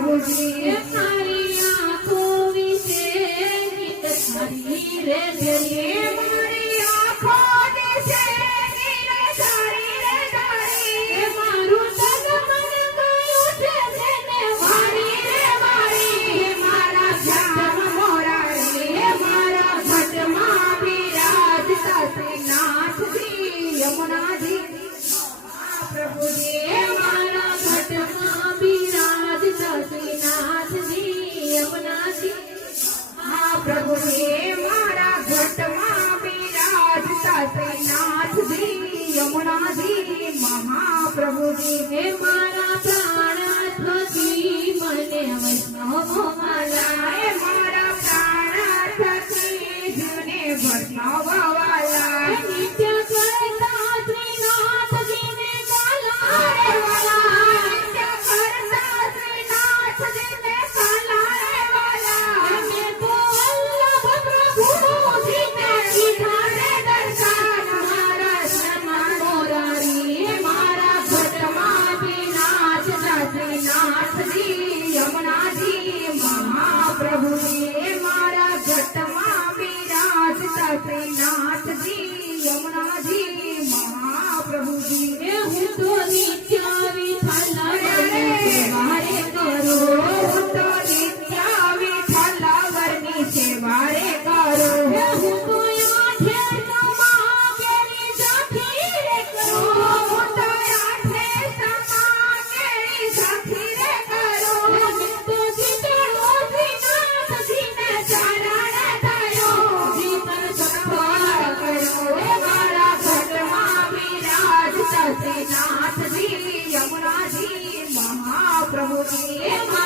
પ્રભુજી મારી આંખો વિશે ગીત સારી રે ધરી મારી આંખો દિશે નીરે ધારી રે ધારી મારું તન મન ગયું છે જેને વારી રે વારી મારા શ્યામ મોરારી મારા ભટમાં બિરાજતા શ્રીનાથજી યમુનાજી પ્રભુજી મારા ભટમાં બિરાજતા શ્રીનાથજી યમુનાજી પ્રભુજી મારા ઘટમાં બિરાજતા શ્રીનાથજી યમુનાજી મહાપ્રભુજી હે મારા પ્રાણાત્મજી મને વૈષ્ણવ માલા હે મારા પ્રાણ થકી જુને વૈષ્ણવ વાલા નિત્ય કરતા શ્રીનાથજીને કાલા હરે રે વાલા નિત્ય કરતા શ્રીનાથજીને કાલા રે વાલા મેં તો વલ્લભ પ્રભુજીને કીધા રે દર્શન મારા શ્રમણ મોરારી મારા ભટમાં વિનાશતા શ્રીનાથજી યમુનાજી મહાપ્રભુજી મારા ઘટમાં વિરાજતા શ્રીનાથજી યમુનાજી મહાપ્રભુજી હું તો નિત્ય વિઠ્ઠલ વારે કરો હું તો નિત્ય વિઠ્ઠલ વરની સેવા રે કરો હું તો આઠે સમા કેરી સાખી રે કરો હું તો આઠે સમા કેરી સાખી રે કરો મેં તો જીતણો શ્રીનાથજીને ચરણ થયો જીતન સફળ કર્યો રે મારા ઘટમાં વિરાજતા શ્રીનાથજી યમુનાજી મહાપ્રભુજી